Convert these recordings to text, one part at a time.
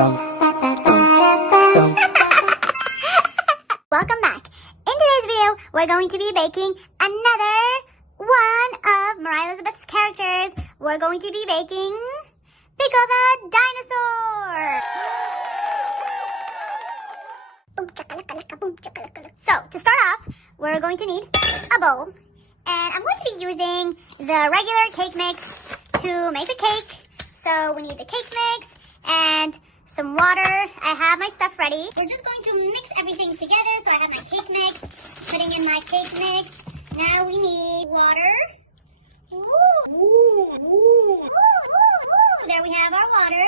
Welcome back. In today's video, we're going to be baking another one of Moriah Elizabeth's characters. We're going to be baking Pickle the dinosaur. So, to start off, we're going to need a bowl. And I'm going to be using the regular cake mix to make a cake. So, we need the cake mix and some water. I have my stuff ready. We're just going to mix everything together. So I have my cake mix, putting in my cake mix. Now we need water. There we have our water.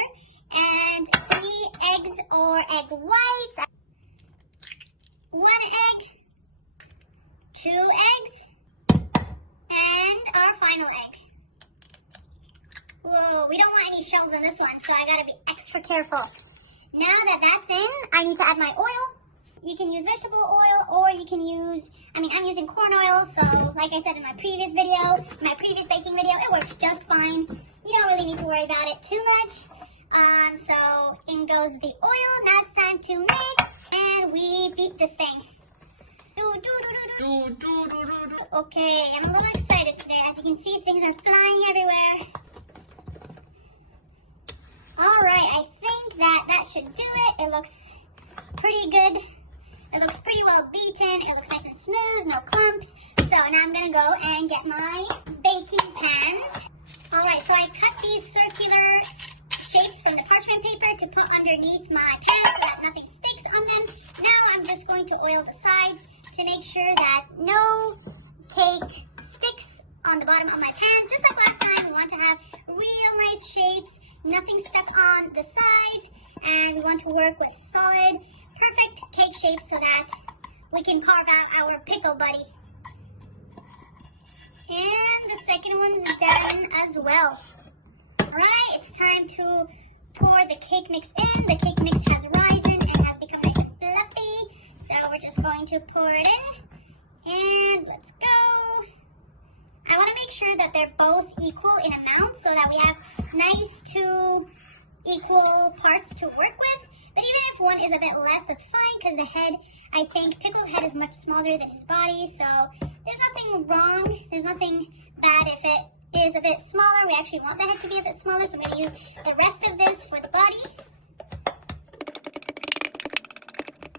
And 3 eggs or egg whites. 1 egg. 2 eggs. And our final egg. Whoa, we don't want any shells in this one, so I gotta be extra careful. Now that that's in, I need to add my oil. You can use vegetable oil, or you can use, I'm using corn oil, so like I said in my previous video, my previous baking video, it works just fine. You don't really need to worry about it too much. So in goes the oil. Now it's time to mix, and we beat this thing. Okay, I'm a little excited today. As you can see, things are flying everywhere. Alright, I think that should do it. It looks pretty good. It looks pretty well beaten. It looks nice and smooth, no clumps. So now I'm going to go and get my baking pans. Alright, so I cut these circular shapes from the parchment paper to put underneath my pans so that nothing sticks on them. Now I'm just going to oil the sides to make sure that no cake sticks on the bottom of my pan. Just like last time, we want to have real nice shapes, nothing stuck on the sides, and we want to work with solid, perfect cake shapes so that we can carve out our pickle buddy. And the second one's done as well. Alright, it's time to pour the cake mix in. The cake mix has risen and has become nice and fluffy, so we're just going to pour it in. And let's go. I want to make sure that they're both equal in amount so that we have nice 2 equal parts to work with. But even if one is a bit less, that's fine, because the head, I think Pickle's head is much smaller than his body, so there's nothing wrong, there's nothing bad if it is a bit smaller. We actually want the head to be a bit smaller, so I'm going to use the rest of this for the body.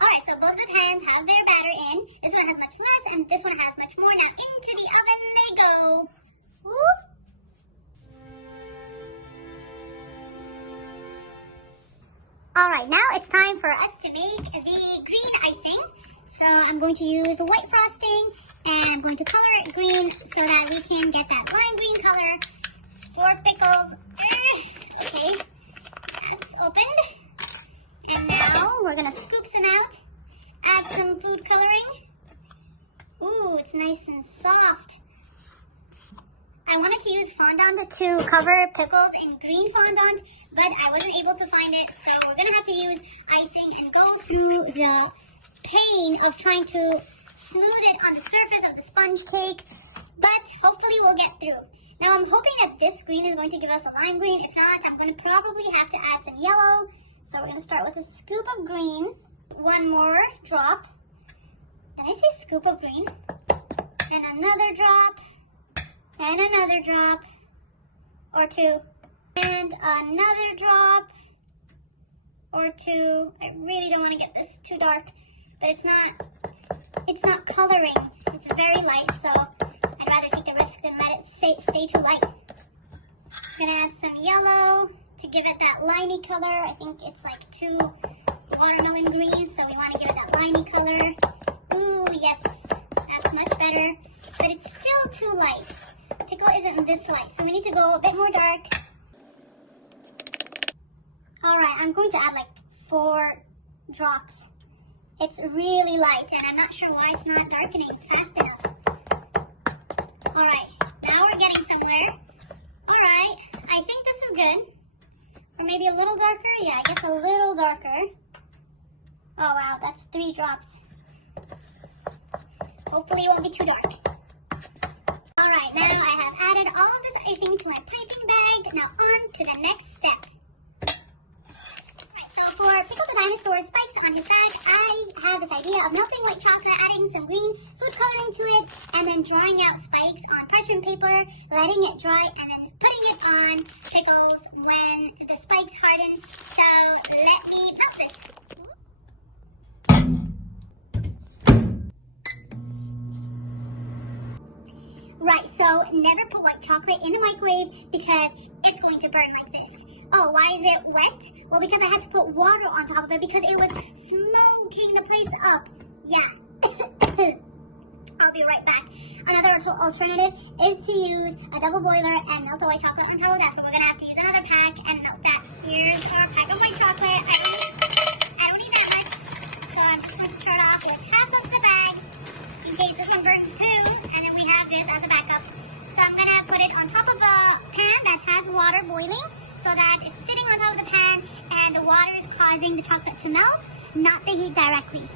Alright, so both of the pans have their batter in. This one has much less, and this one has much more. Now into the oven they go. Woo! Alright, now it's time for us to make the green icing. So I'm going to use white frosting, and I'm going to color it green so that we can get that lime green color for Pickles. Okay, that's opened. And now we're going to scoop some out, add some food coloring. Ooh, it's nice and soft. I wanted to use fondant to cover Pickles in green fondant, but I wasn't able to find it, so we're going to have to use icing and go through the pain of trying to smooth it on the surface of the sponge cake, but hopefully we'll get through. Now I'm hoping that this green is going to give us a lime green. If not, I'm going to probably have to add some yellow. So we're going to start with a scoop of green, 1 more drop. Did I say scoop of green? And another drop. And another drop, or 2, and another drop, or 2. I really don't want to get this too dark, but it's not coloring. It's very light, so I'd rather take the risk than let it stay too light. I'm gonna add some yellow to give it that limey color. I think it's like 2 watermelon greens, so we want to give it that limey color. Ooh, yes, that's much better, but it's still too light. Pickle isn't this light, so we need to go a bit more dark. Alright, I'm going to add like 4 drops. It's really light, and I'm not sure why it's not darkening fast enough. Alright, now we're getting somewhere. Alright, I think this is good. Or maybe a little darker? Yeah, I guess a little darker. Oh wow, that's 3 drops. Hopefully it won't be too dark. Alright, now I have added all of this icing to my piping bag. Now on to the next step. Alright, so letting it dry, and then putting it on Pickles when the spikes harden. So let me melt this. Right, so never put white chocolate in the microwave because it's going to burn like this. Oh, why is it wet? Well, because I had to put water on top of it because it was smoking the place up. Yeah. I'll be right back. Another alternative is to use a double boiler and melt the white chocolate on top of that. So we're going to have to use another pack and melt that. Here's our pack of white chocolate. I don't need that much. So I'm just going to start off with half of the bag in case this one burns too. And then we have this as a backup. So I'm going to put it on top of a pan that has water boiling so that it's sitting on top of the pan and the water is causing the chocolate to melt, not the heat directly.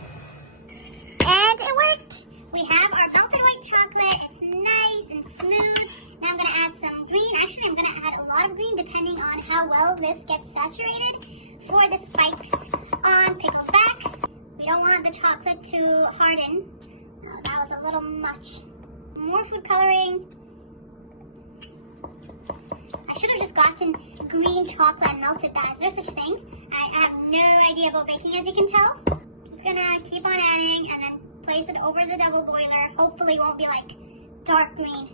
And it worked. We have our melted white chocolate. It's nice and smooth. Now I'm going to add some green. Actually, I'm going to add a lot of green depending on how well this gets saturated for the spikes on Pickle's back. We don't want the chocolate to harden. Oh, that was a little much. More food coloring. I should have just gotten green chocolate and melted that. Is there such thing? I have no idea about baking, as you can tell. Just going to keep on adding and then place it over the double boiler. Hopefully it won't be like dark green.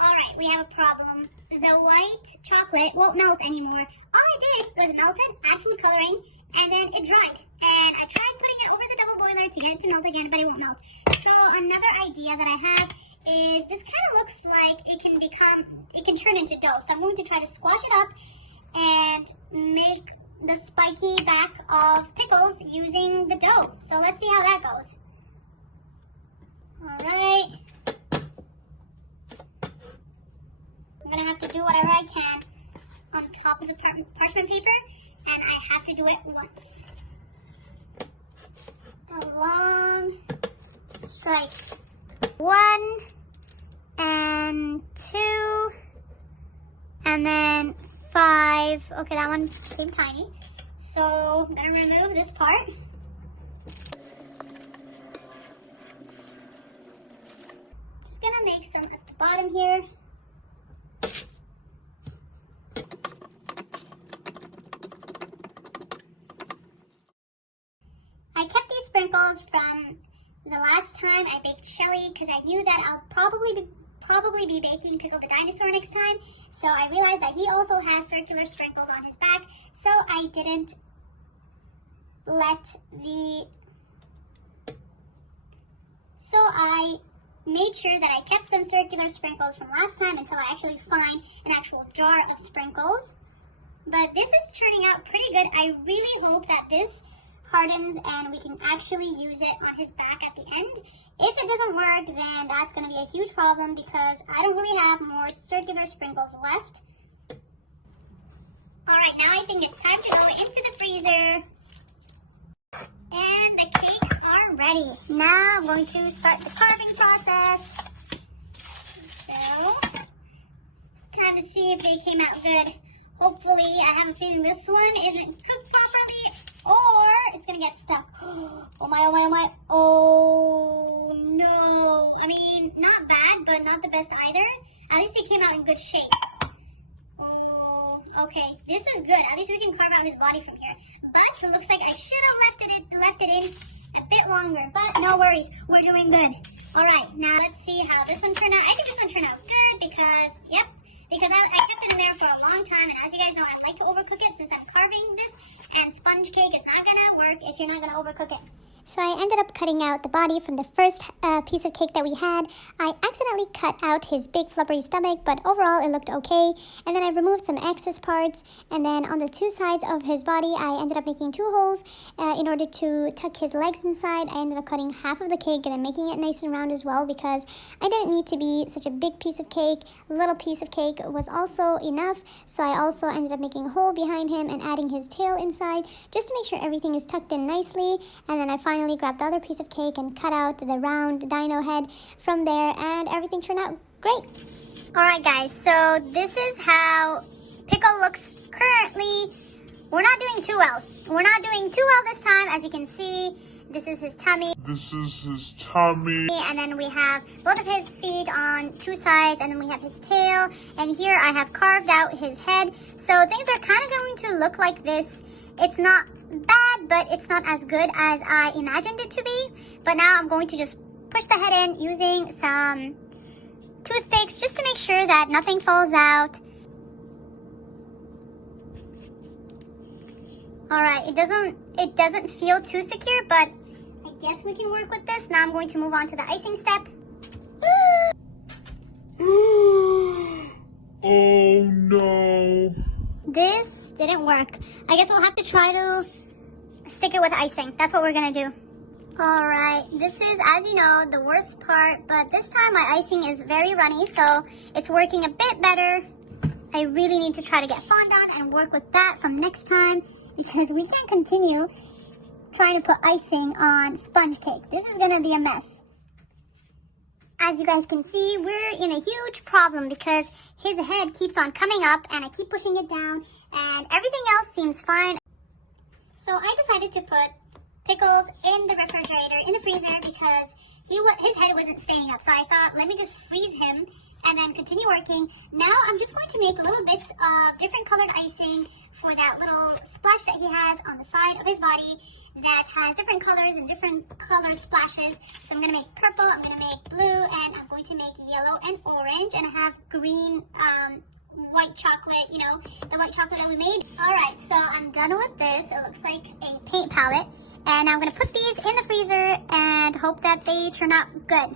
Alright, we have a problem. The white chocolate won't melt anymore. All I did was melt it, add food coloring, and then it dried. And I tried putting it over the double boiler to get it to melt again, but it won't melt. So another idea that I have is this kind of looks like it can turn into dough. So I'm going to try to squash it up and make the spiky back of Pickles using the dough. So let's see how that goes. Alright. I'm going to have to do whatever I can on top of the parchment paper, and I have to do it once. A long strike. 1 and 2 and then 5. Okay, that one became tiny. So I'm gonna remove this part. Just gonna make some at the bottom here. I kept these sprinkles from the last time I baked Shelly because I knew that I'll probably be baking Pickle the dinosaur next time. So I realized that he also has circular sprinkles on his back. So I didn't So I made sure that I kept some circular sprinkles from last time until I actually find an actual jar of sprinkles. But this is turning out pretty good. I really hope that this hardens and we can actually use it on his back at the end. If it doesn't work, then that's going to be a huge problem because I don't really have more circular sprinkles left. Alright, now I think it's time to go into the freezer. And the cakes are ready. Now I'm going to start the carving process. So, time to see if they came out good. Hopefully, I have a feeling this one isn't cooked properly or it's going to get stuck. Oh my, oh my, oh my. Oh no. I mean, not bad, but not the best either. At least it came out in good shape. Oh, okay. This is good. At least we can carve out his body from here. But it looks like I should have left it in a bit longer. But no worries. We're doing good. Alright, now let's see how this one turned out. I think this one turned out good because, yep. Because I kept it in there for a long time, and as you guys know, I like to overcook it since I'm carving this, and sponge cake is not going to work if you're not going to overcook it. So I ended up cutting out the body from the first piece of cake that we had. I accidentally cut out his big flubbery stomach, but overall it looked okay. And then I removed some excess parts, and then on the two sides of his body, I ended up making 2 holes in order to tuck his legs inside. I ended up cutting half of the cake and then making it nice and round as well because I didn't need to be such a big piece of cake. A little piece of cake was also enough, so I also ended up making a hole behind him and adding his tail inside just to make sure everything is tucked in nicely. And then I finally grabbed the other piece of cake and cut out the round dino head from there, and everything turned out great. Alright guys, so this is how Pickle looks currently. We're not doing too well. We're not doing too well this time. As you can see, This is his tummy. This is his tummy. And then we have both of his feet on two sides, and then we have his tail. And here I have carved out his head. So things are kind of going to look like this. It's not bad, but it's not as good as I imagined it to be. But now I'm going to just push the head in using some toothpicks just to make sure that nothing falls out. Alright, it doesn't feel too secure, but I guess we can work with this. Now I'm going to move on to the icing step. Oh no. This didn't work. I guess we'll have to try to stick it with icing. That's what we're gonna do. Alright, this is, as you know, the worst part, but this time my icing is very runny, so it's working a bit better. I really need to try to get fondant and work with that from next time, because we can't continue trying to put icing on sponge cake. This is gonna be a mess. As you guys can see, we're in a huge problem because his head keeps on coming up and I keep pushing it down and everything else seems fine. So I decided to put Pickles in the refrigerator, in the freezer, because his head wasn't staying up. So I thought, let me just freeze him and then continue working. Now I'm just going to make little bits of different colored icing for that little splash that he has on the side of his body that has different colors and different color splashes. So I'm going to make purple, I'm going to make blue, and I'm going to make yellow and orange, and I have green white chocolate, you know, the white chocolate that we made. Alright, so I'm done with this. It looks like a paint palette. And I'm going to put these in the freezer and hope that they turn out good.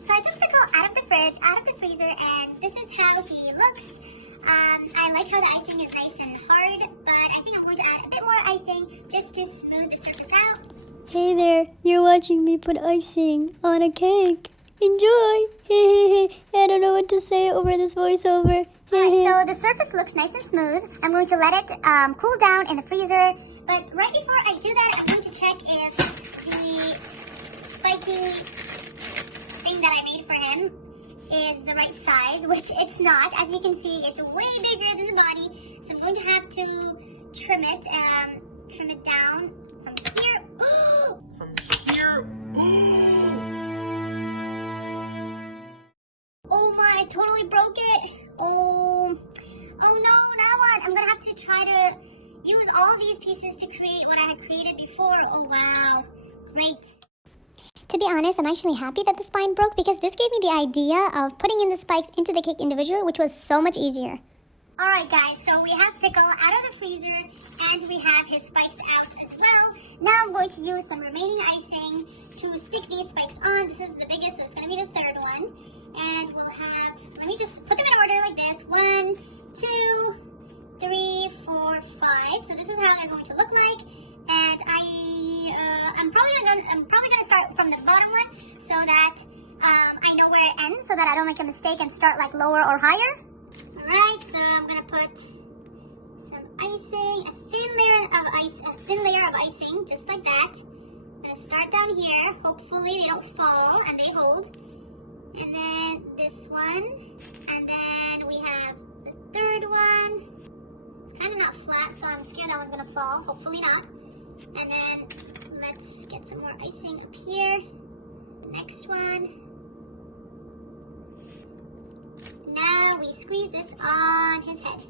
So I took Pickle out of the fridge, out of the freezer, and this is how he looks. I like how the icing is nice and hard, but I think I'm going to add a bit more icing just to smooth the surface out. Hey there, you're watching me put icing on a cake. Enjoy! I don't know what to say over this voiceover. Alright, so the surface looks nice and smooth. I'm going to let it cool down in the freezer. But right before I do that, I'm going to check if the spiky thing that I made for him is the right size, which it's not. As you can see, it's way bigger than the body. So I'm going to have to trim it down from here. From here. Oh my, I totally broke it. Oh no, now what? I'm gonna have to try to use all these pieces to create what I had created before. Oh wow, great. To be honest, I'm actually happy that the spine broke because this gave me the idea of putting in the spikes into the cake individually, which was so much easier. Alright guys, so we have Pickle out of the freezer and we have his spikes out as well. Now I'm going to use some remaining icing to stick these spikes on. This is the biggest, so it's going to be the third one. And we'll have, let me just put them in order like this. 1, 2, 3, 4, 5. So this is how they're going to look like. And I'm probably gonna start from the bottom one so that I know where it ends, so that I don't make a mistake and start like lower or higher. Alright, so I'm gonna put some icing, a thin layer of icing, just like that. I'm gonna start down here. Hopefully they don't fall and they hold. And then this one, and then we have the third one. It's kind of not flat, so I'm scared that one's gonna fall. Hopefully not. And then let's get some more icing up here. The next one. Now we squeeze this on his head.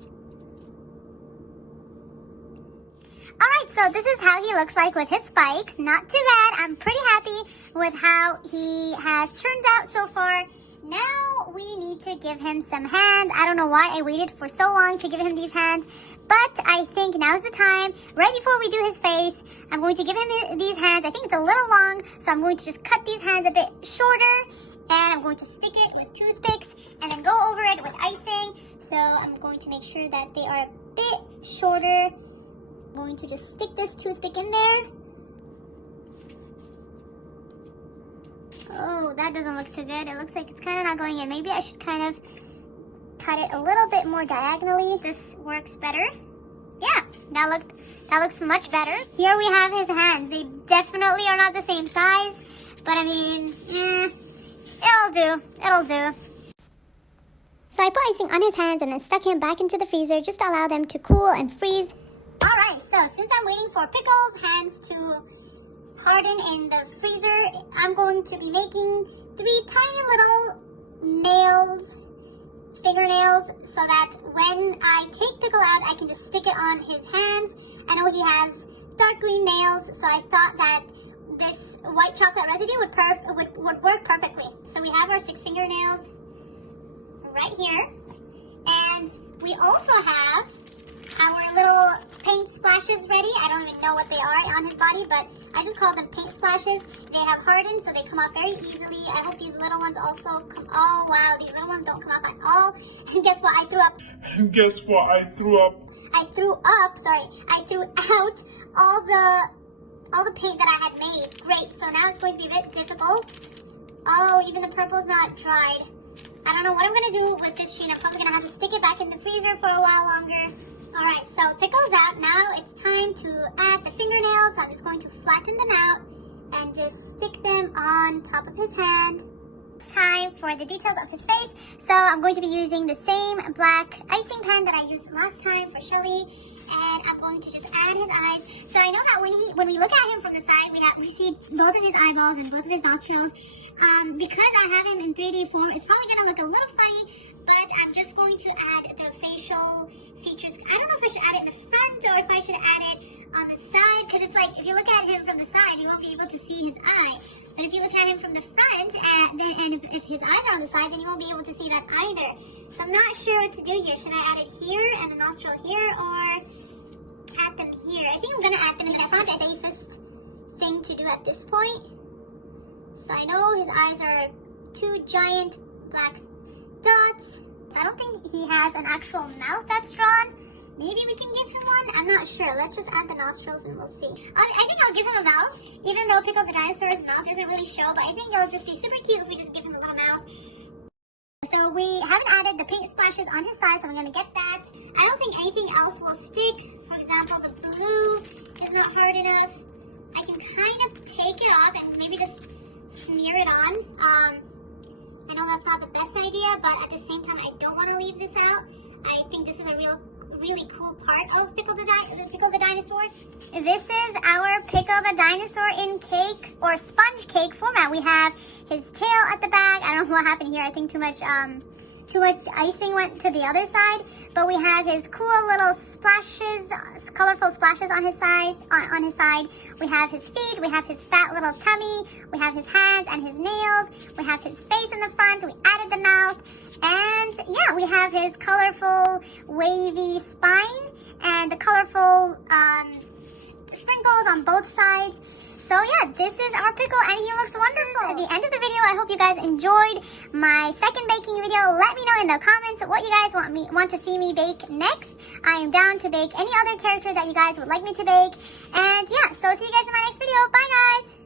Alright, so this is how he looks like with his spikes. Not too bad. I'm pretty happy with how he has turned out so far. Now we need to give him some hands. I don't know why I waited for so long to give him these hands, but I think now's the time. Right before we do his face, I'm going to give him these hands. I think it's a little long, so I'm going to just cut these hands a bit shorter, and I'm going to stick it with toothpicks and then go over it with icing. So I'm going to make sure that they are a bit shorter. I'm going to just stick this toothpick in there. Oh, that doesn't look too good. It looks like it's kind of not going in. Maybe I should kind of cut it a little bit more diagonally. This works better. Yeah, that looks much better. Here we have his hands. They definitely are not the same size, but I mean, it'll do. So I put icing on his hands and then stuck him back into the freezer just to allow them to cool and freeze. Alright, so since I'm waiting for Pickle's hands to harden in the freezer, I'm going to be making 3 tiny little nails, fingernails, so that when I take Pickle out, I can just stick it on his hands. I know he has dark green nails, so I thought that this white chocolate residue would work perfectly. So we have our 6 fingernails right here, and we also have our little paint splashes ready. I don't even know what they are on his body, but I just call them paint splashes. They have hardened, so they come off very easily. I hope these little ones also come. Oh wow, these little ones don't come off at all. And guess what? I threw up. Guess what? I threw up. I threw out all the paint that I had made. Great. So now it's going to be a bit difficult. Oh, even the purple's not dried. I don't know what I'm gonna do with this sheet. I'm probably gonna have to stick it back in the freezer for a while longer. Alright, so Pickle's out. Now it's time to add the fingernails. So I'm just going to flatten them out and just stick them on top of his hand. It's time for the details of his face. So I'm going to be using the same black icing pen that I used last time for Shelly. And I'm going to just add his eyes. So I know that when we look at him from the side, we see both of his eyeballs and both of his nostrils. Because I have him in 3D form, it's probably going to look a little funny, but I'm just going to add the facial features. I don't know if I should add it in the front or if I should add it on the side, because it's like, if you look at him from the side, you won't be able to see his eye. But if you look at him from the front, and if his eyes are on the side, then you won't be able to see that either. So I'm not sure what to do here. Should I add it here and a nostril here, or add them here? I think I'm going to add them, and then I found the safest thing to do at this point. So I know his eyes are 2 giant black dots. So I don't think he has an actual mouth that's drawn. Maybe we can give him one. I'm not sure. Let's just add the nostrils and we'll see. I think I'll give him a mouth, even though Pickle the dinosaur's mouth doesn't really show. But I think it'll just be super cute if we just give him a little mouth. So we haven't added the paint splashes on his side, so I'm going to get that. I don't think anything else will stick. For example, the blue is not hard enough. I can kind of take it off and maybe just smear it on. I know that's not the best idea, but at the same time, I don't want to leave this out. I think this is a really cool part of Pickle the dinosaur. This is our Pickle the dinosaur in cake or sponge cake format. We have his tail at the back. I don't know what happened here. I think too much icing went to the other side, but we have his cool little splashes, colorful splashes on his side. We have his feet, we have his fat little tummy, we have his hands and his nails, we have his face in the front, we added the mouth, and yeah, we have his colorful wavy spine and the colorful sprinkles on both sides. So yeah, this is our Pickle and he looks wonderful. At the end of the video, I hope you guys enjoyed my second baking video. Let me know in the comments what you guys want to see me bake next. I am down to bake any other character that you guys would like me to bake. And yeah, so see you guys in my next video. Bye guys!